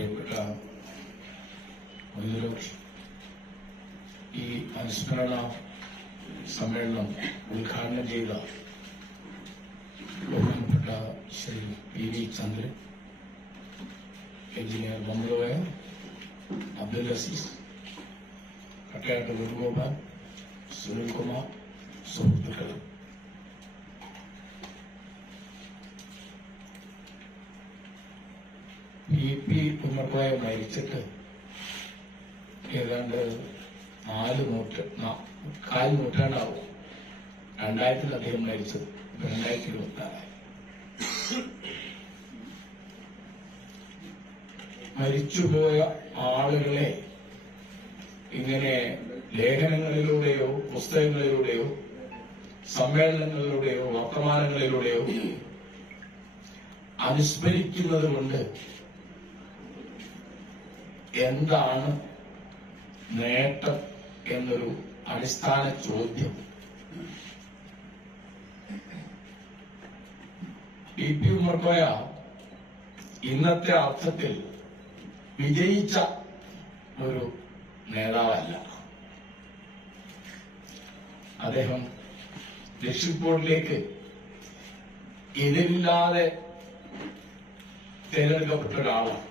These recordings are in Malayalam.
പ്രിയപ്പെട്ട ഈ അനുസ്മരണ സമ്മേളനം ഉദ്ഘാടനം ചെയ്ത ബഹുമാനപ്പെട്ട Shri P V Chandran engineer മമ്മലോയ Abdul Azeez Kattayatt Venugopal Sunilkumar സുഹൃത്തുക്കൾ. പി പി ഉമ്മർപ്പായ മരിച്ചിട്ട് ഏതാണ്ട് നാല് നൂറ്റ കാൽ നൂറ്റാണ്ടാവും. രണ്ടായിരത്തിലധികം മരിച്ചത്. രണ്ടായിരത്തി ഇരുപത്തി ആറായി മരിച്ചുപോയ ആളുകളെ ഇങ്ങനെ ലേഖനങ്ങളിലൂടെയോ പുസ്തകങ്ങളിലൂടെയോ സമ്മേളനങ്ങളിലൂടെയോ വർത്തമാനങ്ങളിലൂടെയോ അനുസ്മരിക്കുന്നത് കൊണ്ട് എന്താണ് നേട്ടം എന്നൊരു അടിസ്ഥാന ചോദ്യം. പി പി ഉമ്മർക്കോയ ഇന്നത്തെ അർത്ഥത്തിൽ വിജയിച്ച ഒരു നേതാവല്ല. അദ്ദേഹം ലക്ഷ്യം ബോർഡിലേക്ക് എതിരില്ലാതെ തിരഞ്ഞെടുക്കപ്പെട്ട ഒരാളാണ്.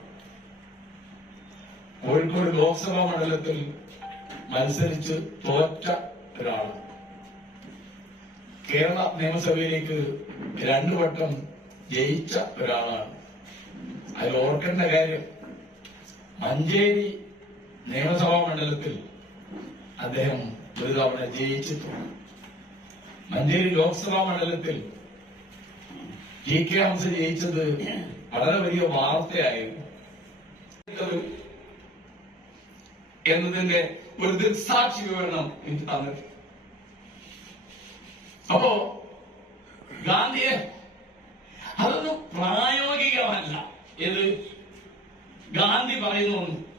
കോഴിക്കോട് ലോക്സഭാ മണ്ഡലത്തിൽ മത്സരിച്ച് തോറ്റ ഒരാളാണ് കേരള നിയമസഭയിലേക്ക് രണ്ടു വട്ടം ജയിച്ച ഒരാളാണ്. അതിൽ ഓർക്കേണ്ട കാര്യം മഞ്ചേരി നിയമസഭാ മണ്ഡലത്തിൽ അദ്ദേഹം ഒരു തവണ ജയിച്ചിട്ടുണ്ട്. മഞ്ചേരി ലോക്സഭാ മണ്ഡലത്തിൽ ജി കെ ഹംസ ജയിച്ചത് വളരെ വലിയ വാർത്തയായിരുന്നു. എന്നതിന്റെ ഒരു ദൃക്സാക്ഷി വിവരണം എനിക്ക് തന്നിട്ടുണ്ട്. അപ്പോ ഗാന്ധിയെ അതൊന്നും പ്രായോഗികമല്ല. ഇത് ഗാന്ധി പറയുന്നു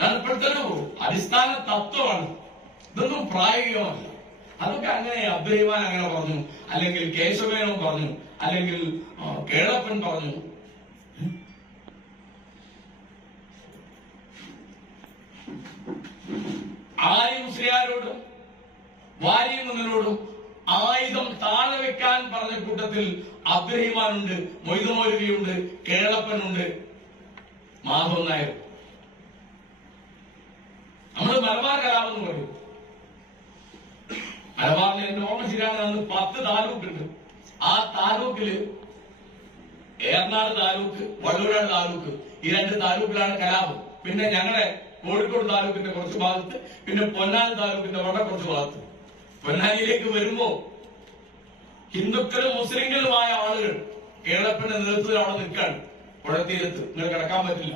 ഒരു അടിസ്ഥാന തത്വമാണ്. ഇതൊന്നും പ്രായോഗികമല്ല. അതൊക്കെ അങ്ങനെ അബ്ദുറഹിമാൻ അങ്ങനെ പറഞ്ഞു. അല്ലെങ്കിൽ കേശവേനോ പറഞ്ഞു. അല്ലെങ്കിൽ കേളപ്പൻ പറഞ്ഞു. ആര്യ മുസ്ലിയാരോടും വാര്യങ്ങുന്നതിനോടും ആയുധം താഴെ വെക്കാൻ പറഞ്ഞ കൂട്ടത്തിൽ അബ്ദുറഹിമാനുണ്ട് മൊയ്തുമൊരുവിയുണ്ട് കേളപ്പനുണ്ട് മാധവൻ നായർ. നമ്മൾ മലബാർ കലാപം എന്ന് പറയും. മലബാറിൽ എന്റെ പത്ത് താലൂക്കുണ്ട്. ആ താലൂക്കിൽ ഏർനാട് താലൂക്ക് വള്ളൂരാട് താലൂക്ക് ഈ രണ്ട് താലൂക്കിലാണ് കലാപം. പിന്നെ ഞങ്ങളുടെ കോഴിക്കോട് താലൂക്കിന്റെ കുറച്ച് ഭാഗത്ത് പിന്നെ പൊന്നാനി താലൂക്കിന്റെ വളരെ കുറച്ച് ഭാഗത്ത്. പൊന്നാനിയിലേക്ക് വരുമ്പോ ഹിന്ദുക്കളും മുസ്ലിങ്ങളുമായ ആളുകൾ കേരളത്തിന്റെ നേതൃത്വത്തിൽ അവിടെ നിൽക്കാണ്? പുഴത്തീരത്ത് നിങ്ങൾ കിടക്കാൻ പറ്റില്ല.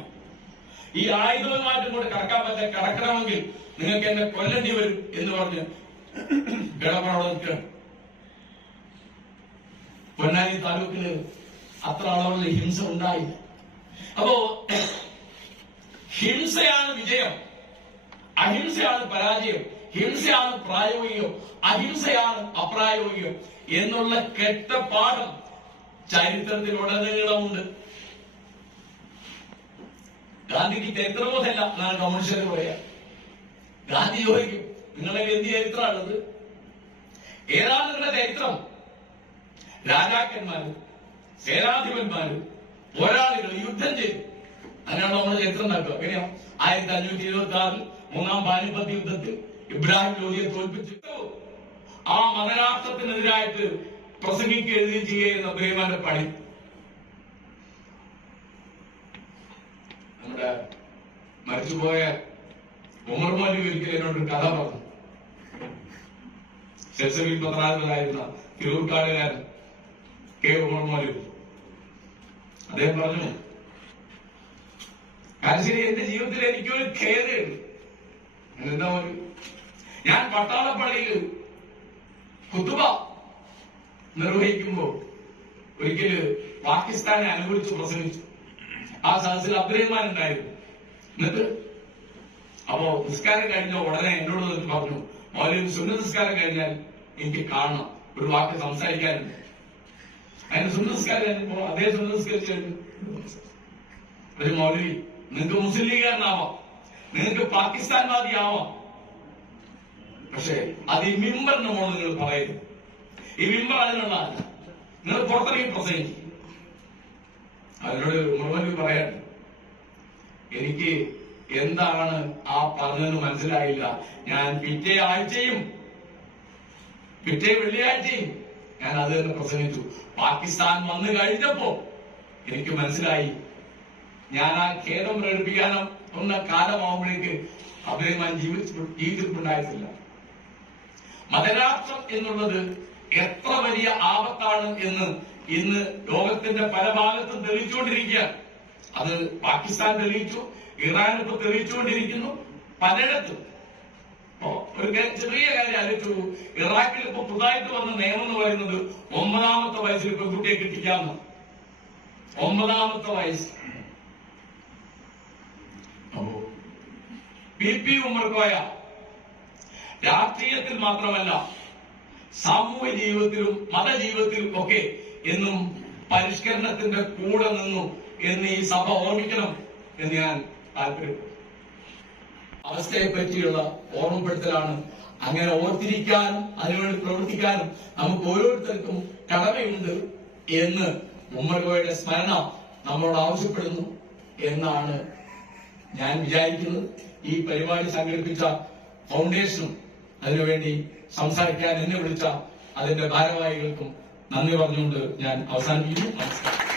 ഈ ആയുധവുമായിട്ടും കൂടെ കടക്കാൻ പറ്റാൻ കടക്കണമെങ്കിൽ നിങ്ങൾക്ക് എന്നെ കൊല്ലേണ്ടി വരും എന്ന് പറഞ്ഞ് കേരളം അവിടെ പൊന്നാലി പൊന്നാനി അത്ര അളവുള്ള ഹിംസ ഉണ്ടായില്ല. അപ്പോ ഹിംസയാണ് വിജയം. അഹിംസയാണ് പരാജയം. ഹിംസയാണ് പ്രായോഗികം. അഹിംസയാണ് അപ്രായോഗികം. എന്നുള്ള കെട്ട പാഠം ചരിത്രത്തിലുടനീളമുണ്ട്. ഗാന്ധിക്ക് ചരിത്രബോധമല്ല എന്നാണ് കമ്മ്യൂണിസ്റ്റുകാർ പറയാ ഗാന്ധി ചോദിക്കും നിങ്ങളൊക്കെ എന്ത് ചരിത്രമാണത്? ഏതാണ് നിങ്ങളുടെ ചരിത്രം? രാജാക്കന്മാരും സേനാധിപന്മാരും പോരാളികൾ യുദ്ധം ചെയ്തു. അങ്ങനെയാണ് നമ്മൾ ചരിത്രം നടക്കുക എങ്ങനെയാ ആയിരത്തി അഞ്ഞൂറ്റി ഇരുപത്തി ആറിൽ മൂന്നാം പാനിപ്പത്ത് യുദ്ധത്തിൽ ഇബ്രാഹിം ലോഹിയെ തോൽപ്പിച്ചിട്ടു ആ മതരാഷ്ട്രത്തിനെതിരായിട്ട് പ്രസംഗിക്കുക എഴുതി ചെയ്യുന്ന ബഹുമാന്റെ പണി. നമ്മുടെ മരിച്ചുപോയ ഉമർ മോലി ഒരിക്കൽ എന്നോട് കഥ പറഞ്ഞു. സെസവി പത്രാധിപരായിരുന്ന തിരൂർക്കാടുകാരൻ കെ ഉമർ മോലി അദ്ദേഹം പറഞ്ഞു കാരശ്ശേരി എന്റെ ജീവിതത്തിൽ എനിക്കൊരു ഖേദമുണ്ട് എന്താ ഒരു ഞാൻ പട്ടാളപ്പള്ളിയിൽ കുത്തുബ നിർവഹിക്കുമ്പോ ഒരിക്കൽ പാകിസ്ഥാനെ അനുകൂലിച്ച് പ്രസംഗിച്ചു. ആ സദസ്സിൽ അബ്ദുറഹ്മാൻ ഉണ്ടായിരുന്നു എന്നിട്ട് അപ്പോ നിസ്കാരം കഴിഞ്ഞ ഉടനെ എന്നോട് പറഞ്ഞു മൗലവി സുന്ന നിസ്കാരം കഴിഞ്ഞാൽ എനിക്ക് കാണണം. ഒരു വാക്ക് സംസാരിക്കാനുണ്ട്. അതിന് സുന്ന നിസ്കാരം കഴിഞ്ഞപ്പോ അതേ സുന്ന നിസ്കരിച്ചു കഴിഞ്ഞു ഒരു മൗലവി നിങ്ങൾക്ക് മുസ്ലിം ലീഗുകാരനാവാം നിങ്ങൾക്ക് പാകിസ്ഥാൻവാദിയാവാം. പക്ഷേ അത് ഈ മിമ്പറിന്റെ മോൾ നിങ്ങൾ പറയരുത്. ഈ മിമ്പർ അതിനുള്ള നിങ്ങൾ പുറത്തിറങ്ങി പ്രസംഗിക്കും. അതിനോട് മുഴുവൻ പറയാൻ എനിക്ക് എന്താണ് ആ പറഞ്ഞതെന്ന് മനസ്സിലായില്ല. ഞാൻ പിറ്റേ ആഴ്ചയും പിറ്റേ വെള്ളിയാഴ്ചയും ഞാൻ അത് തന്നെ പ്രസംഗിച്ചു. പാകിസ്ഥാൻ വന്നു കഴിഞ്ഞപ്പോ എനിക്ക് മനസ്സിലായി. ഞാൻ ആ ഖേദം പ്രകടിപ്പിക്കാനും ഉള്ള കാലമാകുമ്പോഴേക്ക് അഭിനയമാൻ ജീവിച്ചു ജീവിച്ചിട്ടുണ്ടായിട്ടില്ല. മതരാഷ്ട്രം എന്നുള്ളത് എത്ര വലിയ ആപത്താണ് എന്ന് ഇന്ന് ലോകത്തിന്റെ പല ഭാഗത്തും തെളിയിച്ചുകൊണ്ടിരിക്കുകയാണ് അത് പാകിസ്ഥാൻ തെളിയിച്ചു ഇറാൻ ഇപ്പൊ തെളിയിച്ചുകൊണ്ടിരിക്കുന്നു പലയിടത്തും. ഒരു ചെറിയ കാര്യം ആലോചിച്ചു. ഇറാഖിൽ ഇപ്പൊ പുതുതായിട്ട് വന്ന നിയമം എന്ന് പറയുന്നത് ഒമ്പതാമത്തെ വയസ്സിൽ പെൺകുട്ടിയെ കിട്ടിക്കാമെന്ന് ഒമ്പതാമത്തെ വയസ്സ്. പി പി ഉമ്മർക്കോയ രാഷ്ട്രീയത്തിൽ മാത്രമല്ല സാമൂഹ്യ ജീവിതത്തിലും മതജീവിതത്തിലും ഒക്കെ എന്നും പരിഷ്കരണത്തിന്റെ കൂടെ നിന്നു എന്ന് ഈ സഭ ഓർമ്മിക്കണം എന്ന് ഞാൻ താല്പര്യപ്പെട്ടു അവസ്ഥയെ പറ്റിയുള്ള ഓർമ്മപ്പെടുത്തലാണ്. അങ്ങനെ ഓർത്തിരിക്കാനും അതിനുവേണ്ടി പ്രവർത്തിക്കാനും നമുക്ക് ഓരോരുത്തർക്കും കടമയുണ്ട് എന്ന് ഉമ്മർഗോയുടെ സ്മരണ നമ്മളോട് ആവശ്യപ്പെടുന്നു എന്നാണ് ഞാൻ വിചാരിക്കുന്നത്. ഈ പരിപാടി സംഘടിപ്പിച്ച ഫൗണ്ടേഷനും അതിനുവേണ്ടി സംസാരിക്കാൻ എന്നെ വിളിച്ച അതിന്റെ ഭാരവാഹികൾക്കും നന്ദി പറഞ്ഞുകൊണ്ട് ഞാൻ അവസാനിപ്പിക്കുന്നു. നമസ്കാരം.